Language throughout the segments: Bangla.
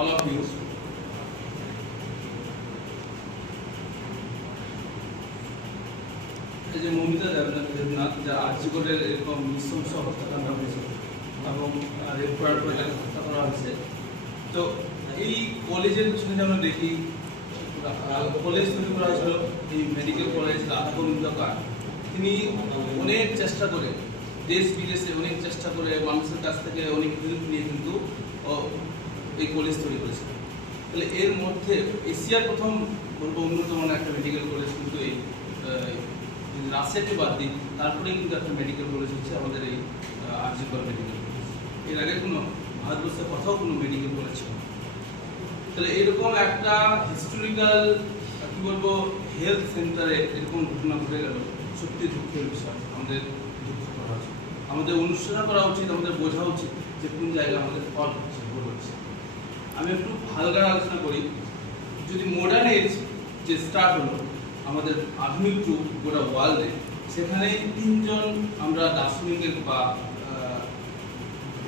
all of you. এই যে মমিতা দেবনাথ যা আর্যিকটের এরকম নৃশংস হত্যাকাণ্ড হয়েছে এবং রেপ করার পর তাকে হত্যা করা হয়েছে। তো এই কলেজের পিছনে আমরা দেখি কলেজ তৈরি করা হয়েছিল, এই মেডিকেল কলেজ রাধাগোবিন্দকার, তিনি অনেক চেষ্টা করে দেশ বিদেশে অনেক চেষ্টা করে মানুষের কাছ থেকে অনেক হেল্প নিয়ে কিন্তু এই কলেজ তৈরি করেছে। তাহলে এর মধ্যে এশিয়ার প্রথম বলবো উন্নত মানের একটা মেডিকেল কলেজ কিন্তু এই রাজশাহীকে বাদ দিই, তারপরে কিন্তু একটা মেডিকেল কলেজ হচ্ছে আমাদের এই আরজিকর মেডিকেল কলেজ। এর আগে কোনো ভারতবর্ষের কোথাও কোনো মেডিকেল কলেজ ছিল। তাহলে এরকম একটা হিস্টোরিক্যাল কি বলবো হেলথ সেন্টারে এরকম ঘটনা ঘটে গেল, সত্যি দুঃখের বিষয়। আমাদের দুঃখ করা উচিত, আমাদের অনুশোচনা করা উচিত, আমাদের বোঝা উচিত যে কোন জায়গায় আমাদের ফল হচ্ছে, ভুল হচ্ছে। আমি একটু হালকা আলোচনা করি। যদি মডার্ন এজ যে স্টার্ট হলো, আমাদের আধুনিক যুগ গোটা ওয়ার্ল্ডে, সেখানে তিনজন আমরা দার্শনিকের বা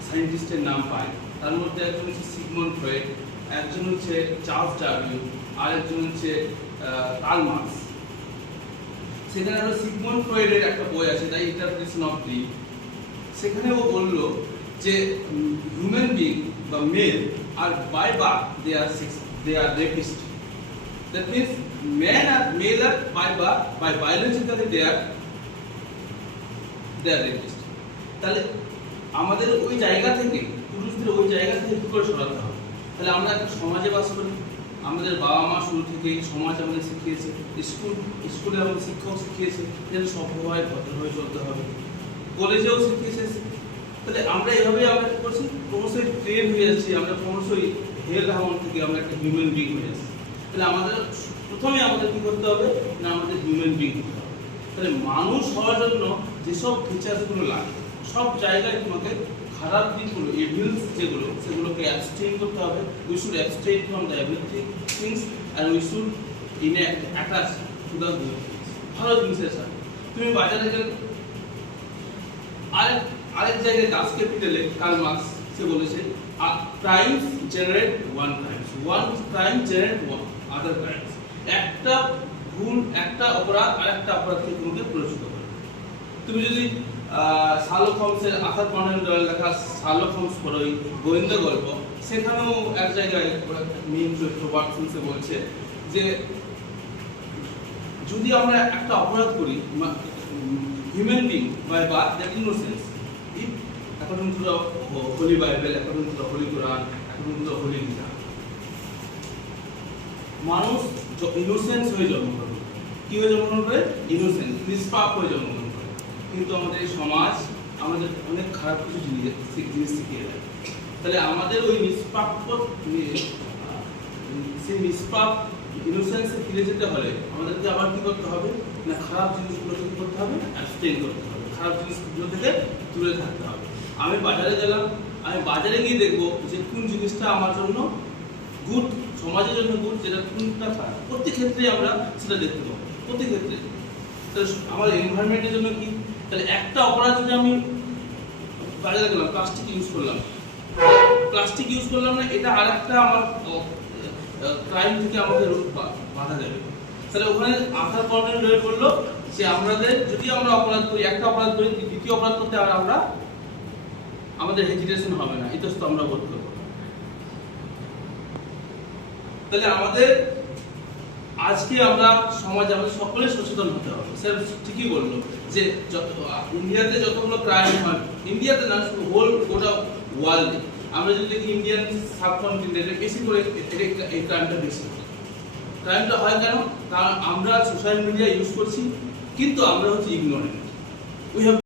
সায়েন্টিস্টের নাম পাই। তার মধ্যে একজন হচ্ছে সিগমন্ড ফ্রয়েড, একজন হচ্ছে চার্লস ডারউইন, আর একজন হচ্ছে কার্ল মার্কস। সেখানে আমরা সিগমন্ড ফ্রয়েডের একটা বই আছে, দ্য ইন্টারপ্রিটেশন অফ ড্রিম। সেখানে ও বললো যে হিউম্যান বিং বা মেল আর by birth they are rapist. That means male are by birth, by biologically they are rapist. তাহলে আমাদের ওই জায়গা থেকে, পুরুষদের ওই জায়গা থেকে কি করে সরাতে হবে? তাহলে আমরা একটা সমাজে বাস করি, আমাদের বাবা মা শুরু থেকেই সমাজ আমাদের শিখিয়েছে, স্কুলে আমাদের শিক্ষক শিখিয়েছে যে সভ্যভাবে ভদ্রভাবে চলতে হবে, কলেজেও শিখিয়েছে। তাহলে আমরা এভাবেই আমরা কি করছি, ক্রমশই ট্রেন হয়ে যাচ্ছি, আমরা ক্রমশই হেল হাউন্ড থেকে আমরা একটা হিউম্যান বিং হয়ে যাচ্ছি। তাহলে আমাদের প্রথমে আমাদের কি করতে হবে না, আমাদের হিউম্যান বিং হতে হবে। তাহলে মানুষ হওয়ার জন্য যেসব ফিচার্সগুলো লাগে, সব জায়গায় তোমাকে খারাপ দিকগুলো, ইভিলস যেগুলো, সেগুলোকে অ্যাবস্টেইন করতে হবে। We should abstain from the everything things and we should attach to the good things, ভালো জিনিসের সাথে। তুমি বাজারে গেলে আরেক জায়গায় ডাস ক্যাপিটালে কার্ল মার্কস সে বলেছে crimes generate one crime generate other crimes. একটা ভুল, একটা অপরাধ আর একটা অপরাধকে তোমাকে প্ররোচিত করে। তুমি যদি শার্লক হোমসের আর্থার কনান ডয়েল লেখা শার্লক হোমস পড়োই গোয়েন্দা গল্প, সেখানেও এক জায়গায় মেইন চরিত্র ওয়াটসন বলছে যে যদি আমরা একটা অপরাধ করি, human being by birth that innocence, according to the Holy Bible, according to the Holy Quran, according to the Holy Gita, মানুষ ইনোসেন্স হয়ে জন্মগ্রহণ করে। কি হয়ে জন্মগ্রহণ করে? ইনোসেন্স, নিষ্পাপ হয়ে জন্মগ্রহণ করে। কিন্তু আমাদের এই সমাজ আমাদের অনেক খারাপ কিছু জিনিস শিখিয়ে দেয়। তাহলে আমাদের ওই সেই নিষ্পাপ ইনোসেন্সে ফিরে যেতে হলে আমাদেরকে আবার কি করতে হবে না, খারাপ জিনিসগুলোকে কি করতে হবে, অ্যাবস্টেইন করতে হবে, খারাপ জিনিসগুলো থেকে দূরে থাকতে হবে। আমি বাজারে গেলাম, আমি বাজারে গিয়ে দেখবো যে কোন জিনিসটা আমার জন্য গুড, সমাজের জন্য গুড, যেটা কোনটা খারাপ। প্রত্যেক ক্ষেত্রে আমরা সেটা দেখতে পাবো, প্রত্যেক ক্ষেত্রে। তাহলে আমার এনভায়রনমেন্টের জন্য কি, তাহলে একটা অপরাধ যদি আমি বাজারে গেলাম, প্লাস্টিক ইউজ করলাম না, এটা আর একটা আমার ক্রাইম থেকে আমাদের বাধা দেবে। তাহলে ওখানে আধার কন্টেন্ট রয়ে পড়লো যে যদি আমরা অপরাধ করি, একটা অপরাধ করি, দ্বিতীয় অপরাধ করতে আর আমাদের হেজিটেশন হবে না, ইতস্ত আমরা বোধ করবো। তাহলে আমাদের আজকে আমরা সমাজ, আমাদের সকলে সচেতন হতে হবে। স্যার ঠিকই বললো যে ইন্ডিয়াতে যতগুলো ক্রাইম হয়, ইন্ডিয়াতে না শুধু হোল গোটা ওয়ার্ল্ডে, আমরা যদি দেখি ইন্ডিয়ান সাবকন্টিনেন্টে বেশি করে এই ক্রাইমটা বেশি হয়। ক্রাইমটা হয় কেন? কারণ আমরা সোশ্যাল মিডিয়া ইউজ করছি, কিন্তু আমরা হচ্ছে ইগনোরেন্ট। We have